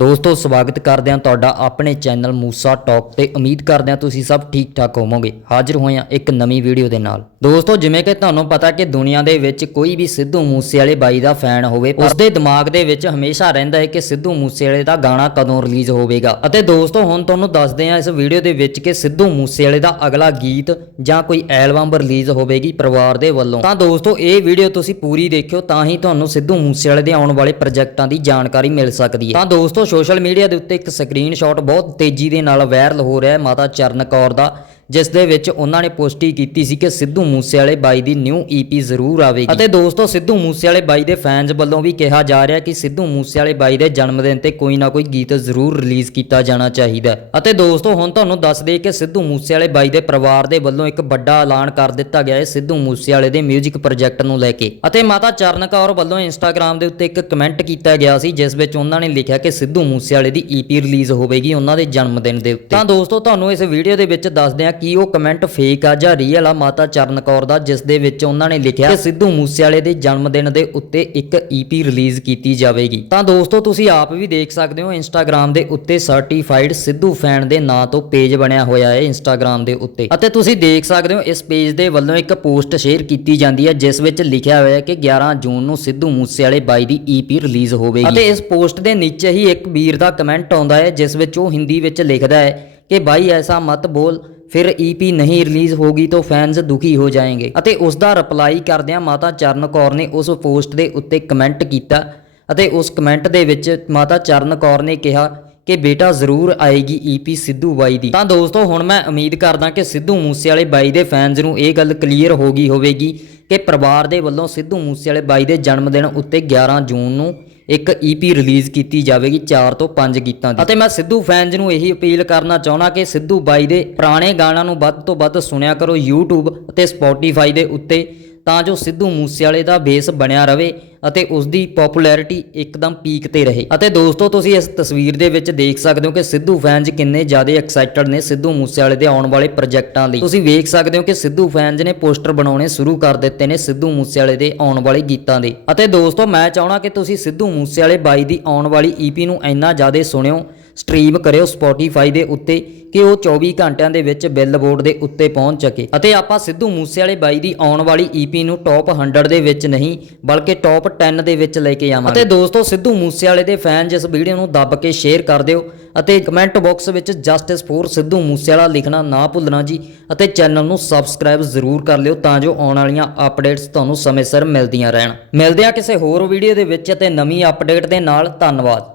ਦੋਸਤੋ, ਸਵਾਗਤ ਕਰਦੇ ਹਾਂ ਤੁਹਾਡਾ ਆਪਣੇ ਚੈਨਲ ਮੂਸਾ ਟਾਕ ਤੇ ਉਮੀਦ ਕਰਦੇ ਹਾਂ ਤੁਸੀਂ ਸਭ ਠੀਕ ਠਾਕ ਹੋਵੋਗੇ। ਹਾਜ਼ਰ ਹੋਏ ਹਾਂ ਇੱਕ ਨਵੀਂ ਵੀਡੀਓ ਦੇ ਨਾਲ। ਦੋਸਤੋ, ਜਿਵੇਂ ਕਿ ਤੁਹਾਨੂੰ ਪਤਾ ਕਿ ਦੁਨੀਆ ਦੇ ਵਿੱਚ ਕੋਈ ਵੀ ਸਿੱਧੂ ਮੂਸੇਵਾਲੇ ਬਾਈ ਦਾ ਫੈਨ ਹੋਵੇ ਉਸ ਦੇ ਦਿਮਾਗ ਦੇ ਵਿੱਚ ਹਮੇਸ਼ਾ ਰਹਿੰਦਾ ਹੈ ਕਿ ਸਿੱਧੂ ਮੂਸੇਵਾਲੇ ਦਾ ਗਾਣਾ ਕਦੋਂ ਰਿਲੀਜ਼ ਹੋਵੇਗਾ। ਅਤੇ ਦੋਸਤੋ, ਹੁਣ ਤੁਹਾਨੂੰ ਦੱਸਦੇ ਹਾਂ ਇਸ ਵੀਡੀਓ ਦੇ ਵਿੱਚ ਕਿ ਸਿੱਧੂ ਮੂਸੇਵਾਲੇ ਦਾ ਅਗਲਾ ਗੀਤ ਜਾਂ ਕੋਈ ਐਲਬਮ ਰਿਲੀਜ਼ ਹੋਵੇਗੀ ਪਰਿਵਾਰ ਦੇ ਵੱਲੋਂ। ਤਾਂ ਦੋਸਤੋ, ਇਹ ਵੀਡੀਓ ਤੁਸੀਂ ਪੂਰੀ ਦੇਖਿਓ, ਤਾਂ ਹੀ ਤੁਹਾਨੂੰ ਸਿੱਧੂ ਮੂਸੇਵਾਲੇ ਦੇ ਆਉਣ ਵਾਲੇ ਪ੍ਰੋਜੈਕਟਾਂ ਦੀ ਜਾਣਕਾਰੀ ਮਿਲ ਸਕਦੀ ਹੈ। ਤਾਂ ਦੋਸਤੋ ਸੋਸ਼ਲ ਮੀਡੀਆ ਦੇ ਉੱਤੇ ਇੱਕ ਸਕਰੀਨਸ਼ਾਟ ਬਹੁਤ ਤੇਜ਼ੀ ਦੇ ਨਾਲ ਵਾਇਰਲ ਹੋ ਰਿਹਾ ਹੈ। ਮਾਤਾ ਚਰਨ ਕੌਰ ਦਾ ਜਿਸ ਦੇ ਵਿੱਚ ਉਹਨਾਂ ਨੇ ਪੁਸ਼ਟੀ ਕੀਤੀ ਸੀ ਕਿ ਸਿੱਧੂ ਮੂਸੇਵਾਲੇ ਬਾਈ ਦੀ ਨਿਊ ਈਪੀ ਜ਼ਰੂਰ ਆਵੇਗੀ। ਅਤੇ ਦੋਸਤੋ, ਸਿੱਧੂ ਮੂਸੇਵਾਲੇ ਬਾਈ ਦੇ ਫੈਨਸ ਵੱਲੋਂ ਵੀ ਕਿਹਾ ਜਾ ਰਿਹਾ ਕਿ ਸਿੱਧੂ ਮੂਸੇਵਾਲੇ ਬਾਈ ਦੇ ਜਨਮ ਦਿਨ ਤੇ ਕੋਈ ਨਾ ਕੋਈ ਗੀਤ ਜ਼ਰੂਰ ਰਿਲੀਜ਼ ਕੀਤਾ ਜਾਣਾ ਚਾਹੀਦਾ ਅਤੇ ਦੋਸਤੋ, ਹੁਣ ਤੁਹਾਨੂੰ ਦੱਸ ਦਈਏ ਕਿ ਸਿੱਧੂ ਮੂਸੇਵਾਲੇ ਬਾਈ ਦੇ ਪਰਿਵਾਰ ਦੇ ਵੱਲੋਂ ਇੱਕ ਵੱਡਾ ਐਲਾਨ ਕਰ ਦਿੱਤਾ ਗਿਆ ਹੈ ਸਿੱਧੂ ਮੂਸੇਵਾਲੇ ਦੇ 뮤직 ਪ੍ਰੋਜੈਕਟ ਨੂੰ ਲੈ ਕੇ। ਅਤੇ ਮਾਤਾ ਚਰਨ ਕੌਰ ਵੱਲੋਂ ਇੰਸਟਾਗ੍ਰam ਦੇ ਉੱਤੇ ਇੱਕ ਕਮੈਂਟ ਕੀਤਾ ਗਿਆ ਸੀ, ਜਿਸ ਵਿੱਚ ਉਹਨਾਂ ਨੇ ਲਿਖਿਆ ਕਿ ਸਿੱਧੂ ਮੂਸੇਵਾਲੇ ਦੀ ਈਪੀ ਰਿਲੀਜ਼ ਹੋਵੇਗੀ ਉਹਨਾਂ ਦੇ ਜਨਮ ਦਿਨ ਦੇ ਉੱਤੇ। ਤਾਂ ਦੋਸਤੋ, ਤੁਹਾਨੂੰ ਇਸ ਵੀਡੀਓ ਦੇ ਵਿੱਚ ਦੱਸਦੇ ਹਾਂ ਕੀ ਉਹ ਕਮੈਂਟ ਫੇਕ ਆ ਜਾਂ ਰੀਅਲ ਆ ਮਾਤਾ ਚਰਨ ਕੌਰ ਦਾ, ਜਿਸ ਦੇ ਵਿੱਚ ਉਹਨਾਂ ਨੇ ਲਿਖਿਆ ਕਿ ਸਿੱਧੂ ਮੂਸੇਵਾਲੇ ਦੇ ਜਨਮ ਦਿਨ ਦੇ ਉੱਤੇ ਇੱਕ ਈਪੀ ਰਿਲੀਜ਼ ਕੀਤੀ ਜਾਵੇਗੀ। ਤਾਂ ਦੋਸਤੋ, ਤੁਸੀਂ ਆਪ ਵੀ ਦੇਖ ਸਕਦੇ ਹੋ ਇੰਸਟਾਗ੍ਰam ਦੇ ਉੱਤੇ ਸਰਟੀਫਾਈਡ ਸਿੱਧੂ ਫੈਨ ਦੇ ਨਾਂ ਤੋਂ ਪੇਜ ਬਣਿਆ ਹੋਇਆ ਹੈ ਇੰਸਟਾਗ੍ਰam ਦੇ ਉੱਤੇ। ਅਤੇ ਤੁਸੀਂ ਦੇਖ ਸਕਦੇ ਹੋ ਇਸ ਪੇਜ ਦੇ ਵੱਲੋਂ ਇੱਕ ਪੋਸਟ ਸ਼ੇਅਰ ਕੀਤੀ ਜਾਂਦੀ ਹੈ, ਜਿਸ ਵਿੱਚ ਲਿਖਿਆ ਹੋਇਆ ਹੈ ਕਿ 11 ਜੂਨ ਨੂੰ ਸਿੱਧੂ ਮੂਸੇਵਾਲੇ ਬਾਈ ਦੀ ਈਪੀ ਰਿਲੀਜ਼ ਹੋਵੇਗੀ। ਅਤੇ ਇਸ ਪੋਸਟ ਦੇ ਨੀਚੇ ਹੀ ਇੱਕ ਵੀਰ ਦਾ ਕਮੈਂਟ ਆਉਂਦਾ ਹੈ, ਜਿਸ ਵਿੱਚ ਉਹ ਹਿੰਦੀ ਵਿੱਚ ਲਿਖਦਾ ਹੈ ਕਿ, ਬਾਈ, ਐਸਾ ਮਤ ਬੋਲ ਫਿਰ ਈਪੀ ਨਹੀਂ ਰਿਲੀਜ਼ ਹੋਗੀ ਤਾਂ ਫੈਨਸ ਦੁਖੀ ਹੋ ਜਾਣਗੇ ਅਤੇ ਉਸ ਦਾ ਰਿਪਲਾਈ ਕਰਦਿਆਂ ਮਾਤਾ ਚਰਨ ਕੌਰ ਨੇ ਉਸ ਪੋਸਟ ਦੇ ਉੱਤੇ ਕਮੈਂਟ ਕੀਤਾ ਅਤੇ ਉਸ ਕਮੈਂਟ ਦੇ ਵਿੱਚ ਮਾਤਾ ਚਰਨ ਕੌਰ ਨੇ ਕਿਹਾ ਕਿ ਬੇਟਾ ਜ਼ਰੂਰ ਆਏਗੀ ਈਪੀ ਸਿੱਧੂ ਬਾਈ ਦੀ। ਤਾਂ ਦੋਸਤੋ, ਹੁਣ ਮੈਂ ਉਮੀਦ ਕਰਦਾ ਕਿ ਸਿੱਧੂ ਮੂਸੇਵਾਲੇ ਬਾਈ ਦੇ ਫੈਨਸ ਨੂੰ ਇਹ ਗੱਲ ਕਲੀਅਰ ਹੋ ਗਈ ਹੋਵੇਗੀ ਕਿ ਪਰਿਵਾਰ ਦੇ ਵੱਲੋਂ ਸਿੱਧੂ ਮੂਸੇਵਾਲੇ ਬਾਈ ਦੇ ਜਨਮ ਦਿਨ ਉੱਤੇ 11 ਜੂਨ ਨੂੰ ਇੱਕ ਈਪੀ ਰਿਲੀਜ਼ ਕੀਤੀ ਜਾਵੇਗੀ 4 ਤੋਂ 5 ਗੀਤਾਂ ਦੀ। ਅਤੇ ਮੈਂ ਸਿੱਧੂ ਫੈਨਸ ਨੂੰ ਇਹੀ ਅਪੀਲ ਕਰਨਾ ਚਾਹੁੰਦਾ ਕਿ ਸਿੱਧੂ ਬਾਈ ਦੇ ਪੁਰਾਣੇ ਗਾਣਿਆਂ ਨੂੰ ਵੱਧ ਤੋਂ ਵੱਧ ਸੁਣਿਆ ਕਰੋ YouTube ਅਤੇ Spotify ਦੇ ਉੱਤੇ। ਤਾਂ ਜੋ ਸਿੱਧੂ ਮੂਸੇਵਾਲੇ ਦਾ ਬੇਸ ਬਣਿਆ ਰਵੇ ਅਤੇ ਉਸ ਦੀ ਪਪੂਲੈਰਿਟੀ ਇੱਕਦਮ ਪੀਕ ਤੇ ਰਹੇ। ਅਤੇ ਦੋਸਤੋ, ਤੁਸੀਂ ਇਸ ਤਸਵੀਰ ਦੇ ਵਿੱਚ ਦੇਖ ਸਕਦੇ ਹੋ ਕਿ ਸਿੱਧੂ ਫੈਨਸ ਕਿੰਨੇ ਜ਼ਿਆਦਾ ਐਕਸਾਈਟਡ ਨੇ ਸਿੱਧੂ ਮੂਸੇਵਾਲੇ ਦੇ ਆਉਣ ਵਾਲੇ ਪ੍ਰੋਜੈਕਟਾਂ ਲਈ। ਤੁਸੀਂ ਵੇਖ ਸਕਦੇ ਹੋ ਕਿ ਸਿੱਧੂ ਫੈਨਸ ਨੇ ਪੋਸਟਰ ਬਣਾਉਣੇ ਸ਼ੁਰੂ ਕਰ ਦਿੱਤੇ ਨੇ ਸਿੱਧੂ ਮੂਸੇਵਾਲੇ ਦੇ ਆਉਣ ਵਾਲੇ ਗੀਤਾਂ ਦੇ। ਅਤੇ ਦੋਸਤੋ, ਮੈਂ ਚਾਹਣਾ ਕਿ ਤੁਸੀਂ ਸਿੱਧੂ ਮੂਸੇਵਾਲੇ ਬਾਈ ਦੀ ਆਉਣ ਵਾਲੀ ਈਪੀ ਨੂੰ ਇੰਨਾ ਜ਼ਿਆਦਾ ਸੁਣਿਓ ਸਟ੍ਰੀਮ ਕਰਿਓ ਸਪੋਟੀਫਾਈ ਦੇ ਉੱਤੇ ਕਿ ਉਹ 24 ਘੰਟਿਆਂ ਦੇ ਵਿੱਚ ਬਿਲਬੋਰਡ ਦੇ ਉੱਤੇ ਪਹੁੰਚ ਸਕੇ। ਅਤੇ ਆਪਾਂ ਸਿੱਧੂ ਮੂਸੇਵਾਲੇ ਬਾਈ ਦੀ ਆਉਣ ਵਾਲੀ ਈਪੀ ਨੂੰ ਟੌਪ 100 ਦੇ ਵਿੱਚ ਨਹੀਂ, ਬਲਕਿ ਟੌਪ 10 ਦੇ ਵਿੱਚ ਲੈ ਕੇ ਆਵਾਂਗੇ। ਅਤੇ ਦੋਸਤੋ, ਸਿੱਧੂ ਮੂਸੇਵਾਲੇ ਦੇ ਫੈਨ ਜਿਸ ਵੀਡੀਓ ਨੂੰ ਦੱਬ ਕੇ ਸ਼ੇਅਰ ਕਰ ਦਿਓ ਅਤੇ ਕਮੈਂਟ ਬਾਕਸ ਵਿੱਚ ਜਸਟਿਸ ਫੋਰ ਸਿੱਧੂ ਮੂਸੇਵਾਲਾ ਲਿਖਣਾ ਨਾ ਭੁੱਲਣਾ ਜੀ ਅਤੇ ਚੈਨਲ ਨੂੰ ਸਬਸਕ੍ਰਾਈਬ ਜ਼ਰੂਰ ਕਰ ਲਿਓ ਤਾਂ ਜੋ ਆਉਣ ਵਾਲੀਆਂ ਅਪਡੇਟਸ ਤੁਹਾਨੂੰ ਸਮੇਂ ਸਿਰ ਮਿਲਦੀਆਂ ਰਹਿਣ। ਮਿਲਦੇ ਆ ਕਿਸੇ ਹੋਰ ਵੀਡੀਓ ਦੇ ਵਿੱਚ ਅਤੇ ਨਵੀਂ ਅਪਡੇਟ ਦੇ ਨਾਲ। ਧੰਨਵਾਦ।